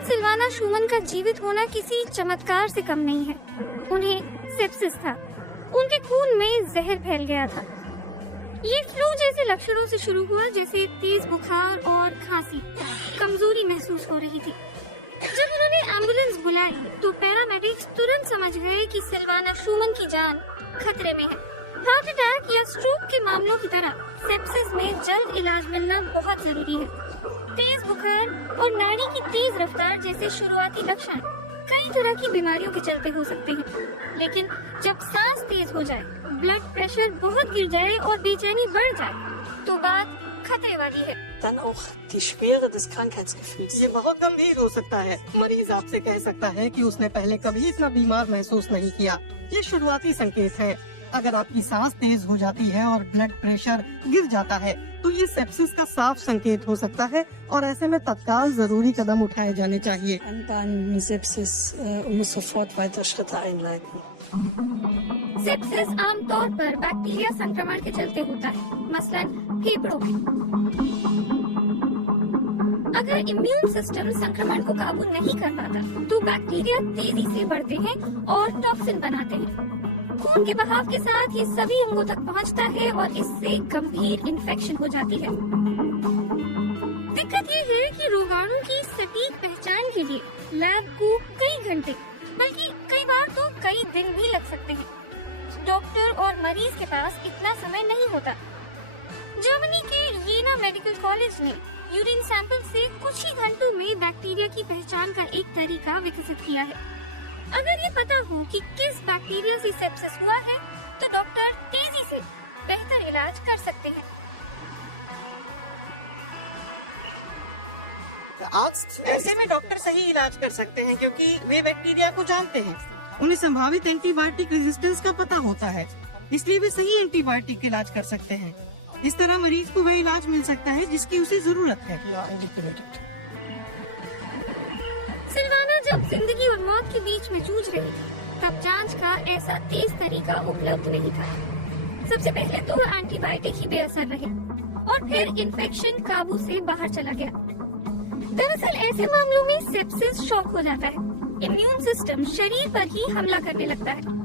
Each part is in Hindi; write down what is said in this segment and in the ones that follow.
आज सिल्वाना शूमन का जीवित होना किसी चमत्कार से कम नहीं है। उन्हें सेप्सिस था। उनके खून में जहर फैल गया था। ये फ्लू जैसे लक्षणों से शुरू हुआ, जैसे तेज बुखार और खांसी, कमजोरी महसूस हो रही थी। जब उन्होंने एम्बुलेंस बुलाई तो पैरामेडिक्स तुरंत समझ गए कि सिल्वाना शूमन की जान खतरे में है। हार्ट अटैक या स्ट्रोक के मामलों की तरह सेप्सिस में जल्द इलाज मिलना बहुत जरूरी है। तेज बुखार और नाड़ी की तेज रफ्तार जैसे शुरुआती लक्षण कई तरह की बीमारियों के चलते हो सकते हैं, लेकिन जब सांस तेज हो जाए, ब्लड प्रेशर बहुत गिर जाए और बेचैनी बढ़ जाए तो बात खतरे वाली है। Dann auch die Schwere des Krankheitsgefühls. ये बहुत गंभीर हो सकता है। मरीज आपसे कह सकता है कि उसने पहले कभी इतना बीमार महसूस नहीं किया। ये शुरुआती संकेत है। अगर आपकी सांस तेज हो जाती है और ब्लड प्रेशर गिर जाता है तो ये सेप्सिस का साफ संकेत हो सकता है और ऐसे में तत्काल जरूरी कदम उठाए जाने चाहिए। Anbahnen Sepsis muss sofort weitere Schritte einleiten. Sepsis आमतौर पर बैक्टीरिया संक्रमण के चलते होता है, मसलन फेफड़ों में। अगर इम्यून सिस्टम संक्रमण को काबू नहीं कर पाता तो बैक्टीरिया तेजी से बढ़ते हैं और टॉक्सिन बनाते हैं। खून के बहाव के साथ ये सभी अंगों तक पहुंचता है और इससे गंभीर इन्फेक्शन हो जाती है। दिक्कत ये है कि रोगाणु की सटीक पहचान के लिए लैब को कई घंटे बल्कि कई बार तो कई दिन भी लग सकते हैं। डॉक्टर और मरीज के पास इतना समय नहीं होता। जर्मनी के येना मेडिकल कॉलेज ने यूरिन सैंपल से कुछ ही घंटों में बैक्टीरिया की पहचान का एक तरीका विकसित किया है। अगर ये पता हो कि किस बैक्टीरिया से सेप्सिस हुआ है तो डॉक्टर तेजी से बेहतर इलाज कर सकते हैं। ऐसे में डॉक्टर सही इलाज कर सकते हैं क्योंकि वे बैक्टीरिया को जानते हैं। उन्हें संभावित एंटीबायोटिक रेजिस्टेंस का पता होता है, इसलिए वे सही एंटीबायोटिक इलाज कर सकते हैं। इस तरह मरीज को वह इलाज मिल सकता है जिसकी उसे जरूरत है। सिल्वाना जब जिंदगी और मौत के बीच में जूझ रही थी, तब जांच का ऐसा तेज तरीका उपलब्ध नहीं था। सबसे पहले तो एंटीबायोटिक ही बेअसर रहे और फिर इन्फेक्शन काबू से बाहर चला गया। दरअसल ऐसे मामलों में सेप्सिस शॉक हो जाता है। इम्यून सिस्टम शरीर पर ही हमला करने लगता है।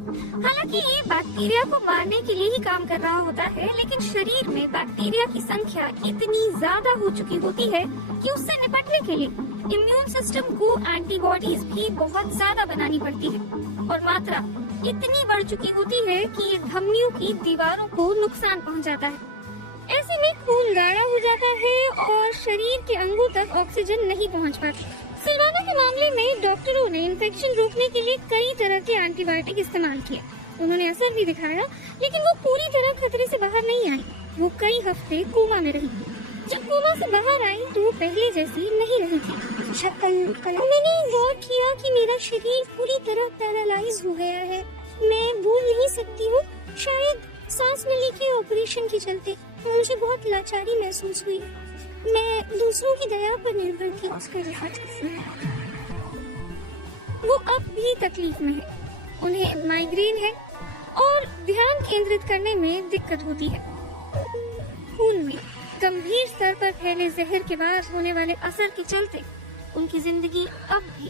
हालांकि ये बैक्टीरिया को मारने के लिए ही काम कर रहा होता है, लेकिन शरीर में बैक्टीरिया की संख्या इतनी ज्यादा हो चुकी होती है कि उससे निपटने के लिए इम्यून सिस्टम को एंटीबॉडीज भी बहुत ज्यादा बनानी पड़ती है और मात्रा इतनी बढ़ चुकी होती है कि ये धमनियों की दीवारों को नुकसान पहुंचाता है। ऐसे में खून गाढ़ा हो जाता है और शरीर के अंगों तक ऑक्सीजन नहीं पहुंच पाती। सिल्वाना के मामले में डॉक्टरों ने इन्फेक्शन रोकने के लिए कई तरह के एंटीबायोटिक इस्तेमाल किया। उन्होंने असर भी दिखाया, लेकिन वो पूरी तरह खतरे से बाहर नहीं आई। वो कई हफ्ते कोमा में रही। जब कोमा से बाहर आई तो वो पहले जैसी नहीं रही थी। मैंने गौर किया कि मेरा शरीर पूरी तरह पैरालाइज हो गया है। मैं बोल नहीं सकती हूँ, शायद सांस नली के ऑपरेशन के चलते मुझे बहुत लाचारी महसूस हुई। मैं दूसरों की दया पर निर्भर थी। वो अब भी तकलीफ में है। उन्हें माइग्रेन है और ध्यान केंद्रित करने में दिक्कत होती है। खून में गंभीर स्तर पर फैले जहर के बाद होने वाले असर के चलते उनकी जिंदगी अब भी